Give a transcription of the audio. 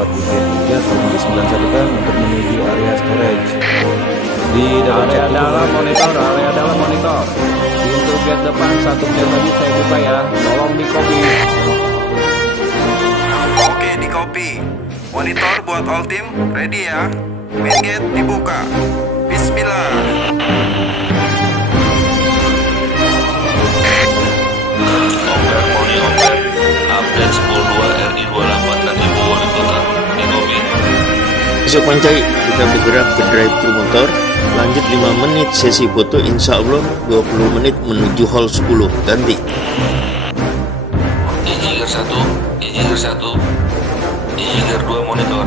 dapat di gate 3, tolong di 911 untuk menuju area storage. Di double check dulu. Area dalam monitor. Pintu gate depan 1 jam lagi saya buka ya. Tolong di copy. Oke, di copy. Monitor buat all team, ready ya. Main gate dibuka. Bismillah. Update 10.2 RI 28 dan Ibu Wali Kota di Kopi. Besok Pancai kita bergerak ke drive-thru motor. Lanjut 5 menit sesi foto, insya Allah 20 menit menuju hall 10. Ganti. Ijiger 1, Ijiger 1, Ijiger 2 monitor.